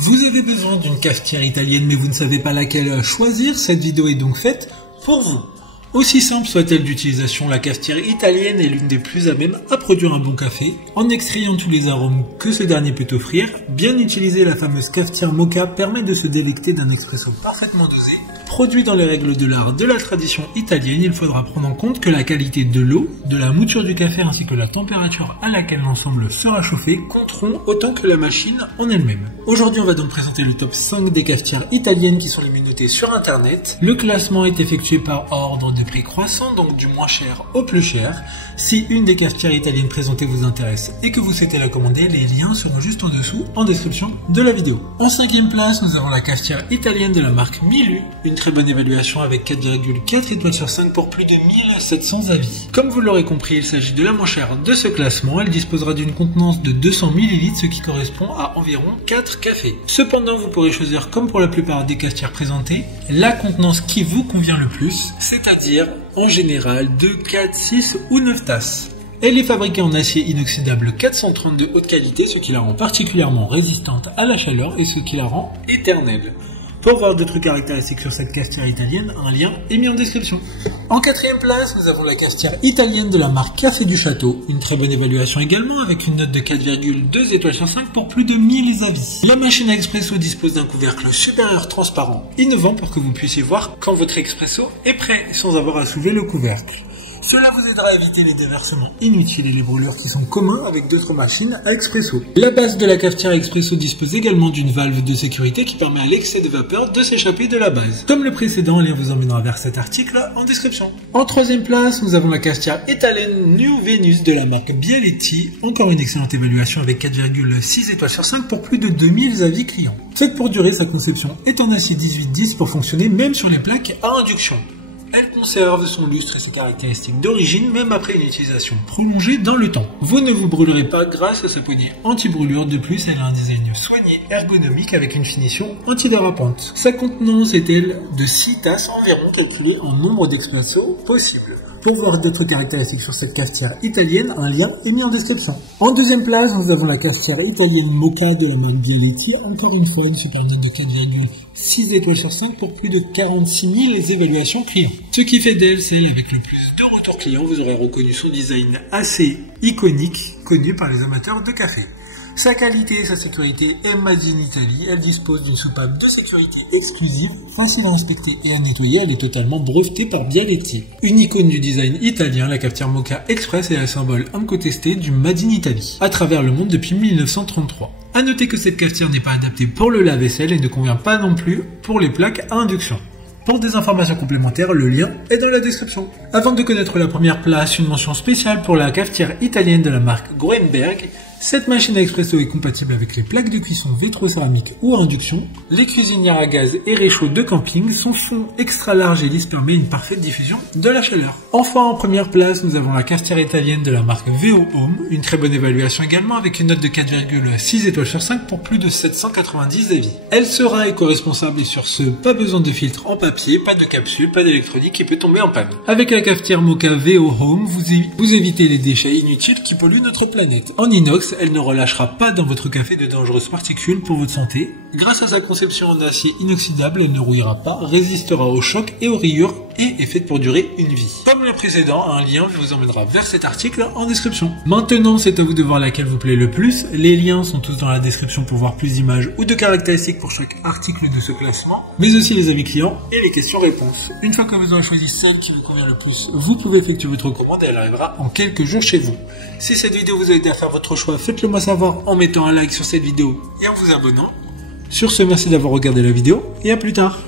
Vous avez besoin d'une cafetière italienne mais vous ne savez pas laquelle choisir, cette vidéo est donc faite pour vous. Aussi simple soit-elle d'utilisation, la cafetière italienne est l'une des plus à même à produire un bon café, en extrayant tous les arômes que ce dernier peut offrir. Bien utiliser, la fameuse cafetière Moka permet de se délecter d'un expresso parfaitement dosé. Produit dans les règles de l'art de la tradition italienne, il faudra prendre en compte que la qualité de l'eau, de la mouture du café ainsi que la température à laquelle l'ensemble sera chauffé compteront autant que la machine en elle-même. Aujourd'hui, on va donc présenter le top 5 des cafetières italiennes qui sont les mieux notées sur internet. Le classement est effectué par ordre de prix croissant, donc du moins cher au plus cher. Si une des cafetières italiennes présentées vous intéresse et que vous souhaitez la commander, les liens seront juste en dessous en description de la vidéo. En 5e place, nous avons la cafetière italienne de la marque Milu, une très bonne évaluation avec 4,4 étoiles sur 5 pour plus de 1700 avis. Comme vous l'aurez compris, il s'agit de la moins chère de ce classement. Elle disposera d'une contenance de 200 ml, ce qui correspond à environ 4 cafés. Cependant, vous pourrez choisir, comme pour la plupart des cafetières présentées, la contenance qui vous convient le plus, c'est-à-dire en général 2, 4, 6 ou 9 tasses. Elle est fabriquée en acier inoxydable 430 de haute qualité, ce qui la rend particulièrement résistante à la chaleur et ce qui la rend éternelle. Pour voir d'autres caractéristiques sur cette cafetière italienne, un lien est mis en description. En 4e place, nous avons la cafetière italienne de la marque Café du Château. Une très bonne évaluation également avec une note de 4,2 étoiles sur 5 pour plus de 1000 avis. La machine à expresso dispose d'un couvercle supérieur transparent, innovant pour que vous puissiez voir quand votre expresso est prêt sans avoir à soulever le couvercle. Cela vous aidera à éviter les déversements inutiles et les brûlures qui sont communs avec d'autres machines à expresso. La base de la cafetière à expresso dispose également d'une valve de sécurité qui permet à l'excès de vapeur de s'échapper de la base. Comme le précédent, un lien vous emmènera vers cet article en description. En 3e place, nous avons la cafetière italienne New Venus de la marque Bialetti. Encore une excellente évaluation avec 4,6 étoiles sur 5 pour plus de 2000 avis clients. Faite pour durer, sa conception est en acier 1810 pour fonctionner même sur les plaques à induction. Elle conserve son lustre et ses caractéristiques d'origine même après une utilisation prolongée dans le temps. Vous ne vous brûlerez pas grâce à ce poignet anti-brûlure. De plus, elle a un design soigné, ergonomique avec une finition antidérapante. Sa contenance est elle de 6 tasses environ, calculée en nombre d'expresso possible. Pour voir d'autres caractéristiques sur cette cafetière italienne, un lien est mis en description. En 2e place, nous avons la cafetière italienne Moka de la marque Bialetti. Encore une fois, une super note de 4,6 étoiles sur 5 pour plus de 46 000 évaluations clients. Ce qui fait d'elle celle avec le plus de retours clients. Vous aurez reconnu son design assez iconique, connu par les amateurs de café. Sa qualité et sa sécurité est made in Italy. Elle dispose d'une soupape de sécurité exclusive, facile à inspecter et à nettoyer. Elle est totalement brevetée par Bialetti. Une icône du design italien, la cafetière Moka Express est un symbole incontesté du made in Italy à travers le monde depuis 1933. A noter que cette cafetière n'est pas adaptée pour le lave-vaisselle et ne convient pas non plus pour les plaques à induction. Pour des informations complémentaires, le lien est dans la description. Avant de connaître la première place, une mention spéciale pour la cafetière italienne de la marque Groenberg. Cette machine à expresso est compatible avec les plaques de cuisson vitrocéramique ou à induction. Les cuisinières à gaz et réchaud de camping, son fond extra large et lisse permet une parfaite diffusion de la chaleur. Enfin, en première place, nous avons la cafetière italienne de la marque VO Home. Une très bonne évaluation également avec une note de 4,6 étoiles sur 5 pour plus de 790 avis. Elle sera éco-responsable et sur ce, pas besoin de filtre en papier, pas de capsule, pas d'électronique qui peut tomber en panne. Avec la cafetière Moka VO Home, vous évitez les déchets inutiles qui polluent notre planète. En inox, elle ne relâchera pas dans votre café de dangereuses particules pour votre santé. Grâce à sa conception en acier inoxydable, elle ne rouillera pas, résistera aux chocs et aux rayures et est faite pour durer une vie. Comme le précédent, un lien vous emmènera vers cet article en description. Maintenant, c'est à vous de voir laquelle vous plaît le plus. Les liens sont tous dans la description pour voir plus d'images ou de caractéristiques pour chaque article de ce classement, mais aussi les avis clients et les questions-réponses. Une fois que vous aurez choisi celle qui vous convient le plus, vous pouvez effectuer votre commande et elle arrivera en quelques jours chez vous. Si cette vidéo vous a aidé à faire votre choix, faites-le moi savoir en mettant un like sur cette vidéo et en vous abonnant. Sur ce, merci d'avoir regardé la vidéo et à plus tard.